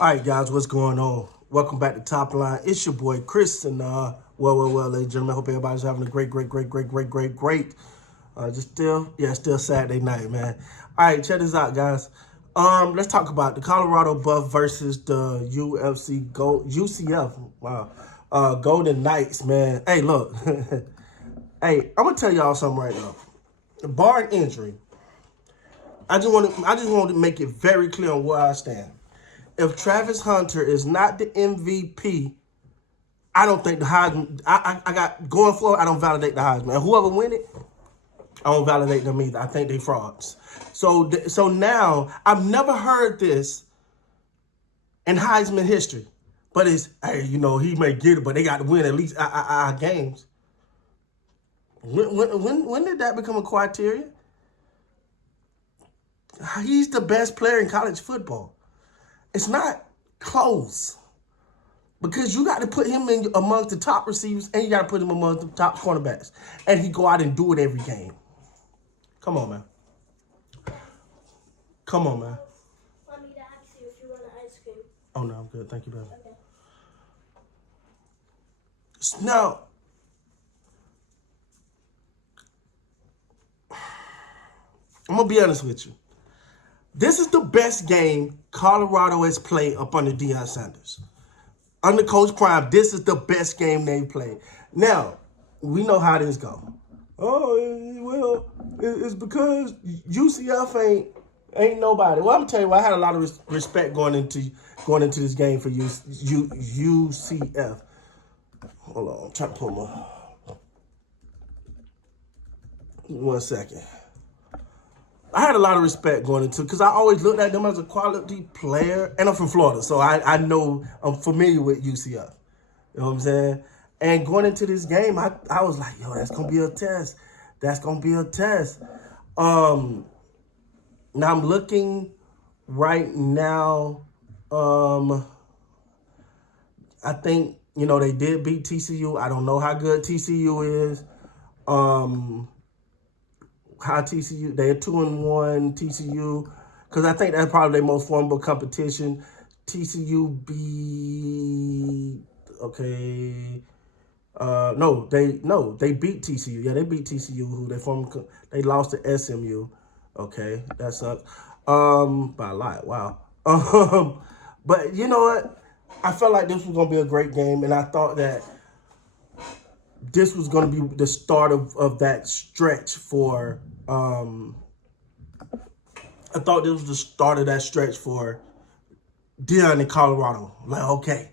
All right, guys, what's going on? Welcome back to Top Line. It's your boy Chris, and ladies and gentlemen, hope everybody's having a great. Still Saturday night, man. All right, check this out, guys. Let's talk about the Colorado Buff versus the UCF. Wow, Golden Knights, man. Hey, look, hey, I'm gonna tell y'all something right now. Barring injury, I just want to make it very clear on where I stand. If Travis Hunter is not the MVP, I don't think the Heisman. I got going forward. I don't validate the Heisman. And whoever win it, I don't validate them either. I think they frauds. So now I've never heard this in Heisman history, but it's hey, he may get it, but they got to win at least games. When did that become a criteria? He's the best player in college football. It's not close. Because you got to put him in amongst the top receivers and you got to put him amongst the top cornerbacks. And he go out and do it every game. Come on, man. Come on, man. Want me to ask you if you want an ice cream? Oh, no, I'm good. Thank you, baby. Okay. Now, I'm going to be honest with you. This is the best game Colorado has played up under Deion Sanders. Under Coach Prime, this is the best game they've played. Now, we know how this go. Oh, well, it's because UCF ain't nobody. Well, I'm gonna tell you what, I had a lot of respect going into this game for UCF. Hold on, I'm trying to pull my 1 second. I had a lot of respect going into it because I always looked at them as a quality player. And I'm from Florida, so I know I'm familiar with UCF. You know what I'm saying? And going into this game, I was like, yo, that's going to be a test. That's going to be a test. Now I'm looking right now. I think, they did beat TCU. I don't know how good TCU is. How TCU, they're 2-1 TCU, because I think that's probably their most formidable competition. TCU beat they beat TCU. Yeah, they beat TCU, who they lost to SMU. Okay, that sucks. By a lot. Wow. But you know what? I felt like this was gonna be a great game, and I thought that this was going to be the start of that stretch for, I thought this was the start of that stretch for Deion in Colorado. Like, okay,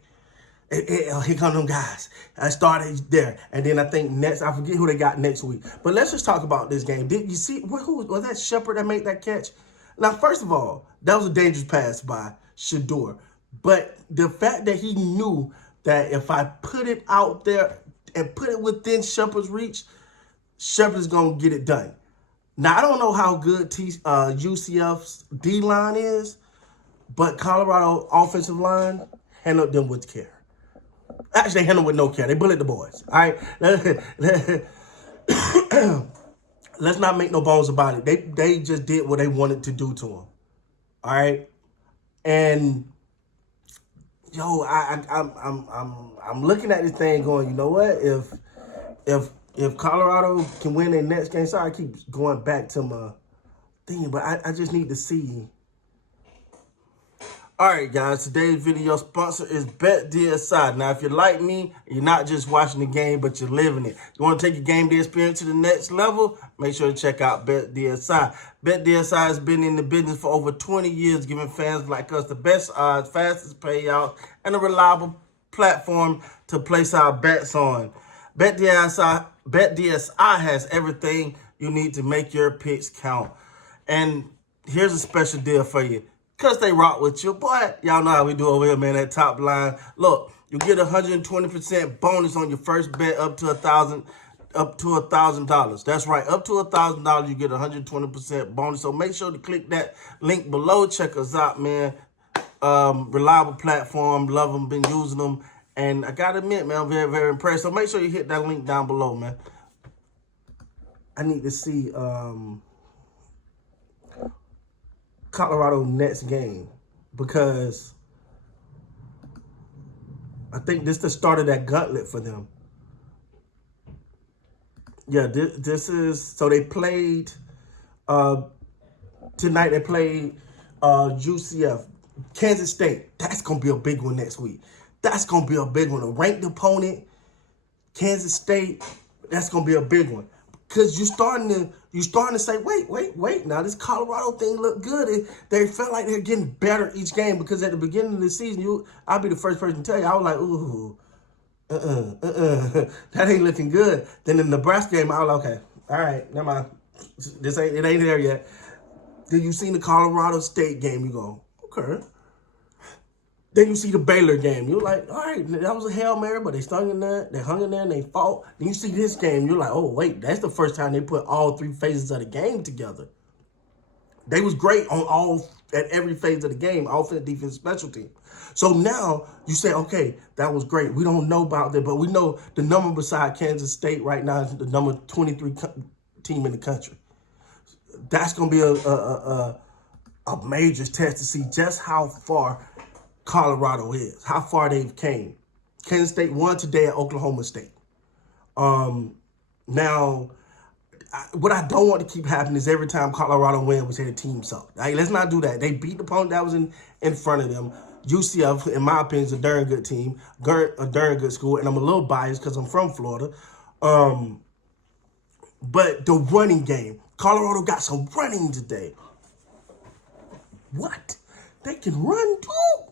here come them guys. I started there. And then I think next, I forget who they got next week. But let's just talk about this game. Did you see, who was that Shepard that made that catch? Now, first of all, that was a dangerous pass by Shador. But the fact that he knew that if I put it out there, and put it within Shepard's reach, Shepard's going to get it done. Now, I don't know how good UCF's D-line is, but Colorado offensive line handled them with care. Actually, they handled with no care. They bullied the boys. All right? Let's not make no bones about it. They just did what they wanted to do to them. All right? And yo, I'm looking at this thing going, you know what? If Colorado can win their next game, sorry, I keep going back to my thing, but I just need to see. All right, guys, today's video sponsor is BETDSI. Now, if you're like me, you're not just watching the game, but you're living it. You want to take your game day experience to the next level? Make sure to check out BETDSI. BETDSI has been in the business for over 20 years, giving fans like us the best odds, fastest payouts, and a reliable platform to place our bets on. BETDSI has everything you need to make your picks count. And here's a special deal for you. Because they rock with you. Boy, y'all know how we do over here, man, at Top Line. Look, you get 120% bonus on your first bet up to $1,000. That's right, up to $1,000, you get 120% bonus. So make sure to click that link below. Check us out, man. Reliable platform. Love them, been using them. And I got to admit, man, I'm very, very impressed. So make sure you hit that link down below, man. I need to see Colorado next game because I think this the start of that gauntlet for them. Yeah, this is, so they played, tonight they played UCF, Kansas State. That's going to be a big one next week. That's going to be a big one. A ranked opponent, Kansas State, that's going to be a big one. Because you're starting to say, wait. Now, this Colorado thing look good. They felt like they're getting better each game, because at the beginning of the season, I'll be the first person to tell you, I was like, ooh, that ain't looking good. Then the Nebraska game, I was like, okay, all right, never mind. It ain't there yet. Then you see the Colorado State game, you go, okay. Then you see the Baylor game, you're like, all right, that was a Hail Mary, but they hung in there, and they fought. Then you see this game, you're like, oh wait, that's the first time they put all three phases of the game together. They was great at every phase of the game, offense, defense, special team. So now you say, okay, that was great. We don't know about that, but we know the number beside Kansas State right now is the number 23 team in the country. That's going to be a major test to see just how far Colorado is, how far they've came. Kansas State won today at Oklahoma State. Now, what I don't want to keep happening is every time Colorado wins, we say the team sucked. Like, let's not do that. They beat the opponent that was in front of them. UCF, in my opinion, is a darn good team, a darn good school, and I'm a little biased because I'm from Florida. But the running game, Colorado got some running today. What? They can run too.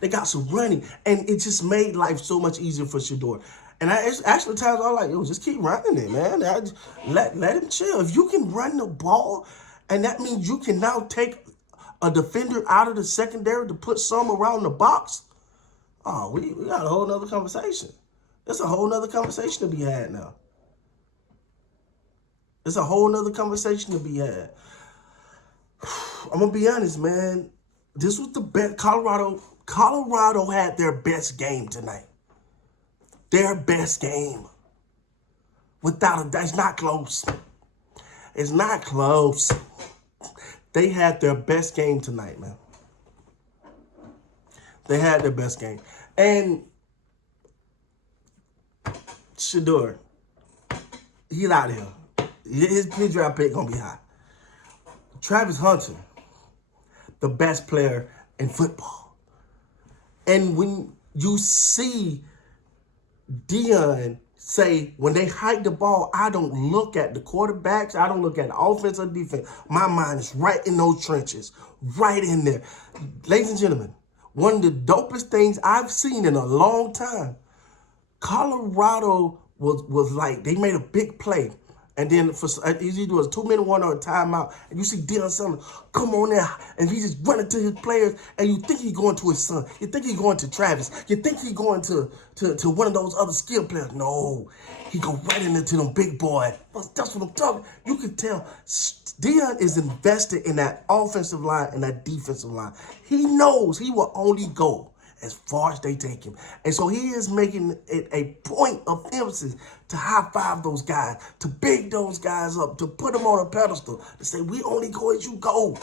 They got some running, and it just made life so much easier for Shedeur. And it's actually times I was like, yo, just keep running it, man. Let him chill. If you can run the ball, and that means you can now take a defender out of the secondary to put some around the box, oh, we got a whole nother conversation. There's a whole nother conversation to be had now. There's a whole nother conversation to be had. I'm going to be honest, man. This was the best. Colorado had their best game tonight. Their best game. Without a doubt. It's not close. It's not close. They had their best game tonight, man. They had their best game. And Shedeur, he's out of here. His draft pick going to be high. Travis Hunter, the best player in football. And when you see Deion say, when they hike the ball, I don't look at the quarterbacks. I don't look at the offense or defense. My mind is right in those trenches, right in there. Ladies and gentlemen, one of the dopest things I've seen in a long time, Colorado was like, they made a big play. And then for it's either a 2-minute one or a timeout, and you see Deion Sanders come on there, and he's just running to his players, and you think he's going to his son, you think he's going to Travis, you think he's going to one of those other skill players. No, he go right into them big boy. That's what I'm talking. You can tell Deion is invested in that offensive line and that defensive line. He knows he will only go as far as they take him. And so he is making it a point of emphasis to high-five those guys, to big those guys up, to put them on a pedestal, to say, we only go as you go.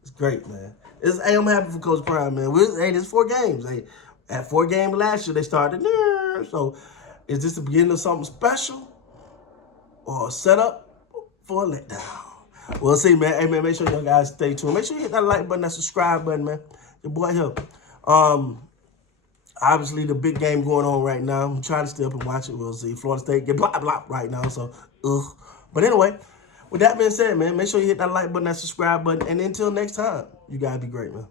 It's great, man. Hey, I'm happy for Coach Prime, man. There's 4 games. At 4 games last year, they started there. So is this the beginning of something special or a setup for a letdown? We'll see, man. Hey, man, make sure you guys stay tuned. Make sure you hit that like button, that subscribe button, man. Your boy here. Obviously the big game going on right now. I'm trying to stay up and watch it. We'll see. Florida State get blah right now. So, But anyway, with that being said, man, make sure you hit that like button, that subscribe button. And until next time, you guys be great, man.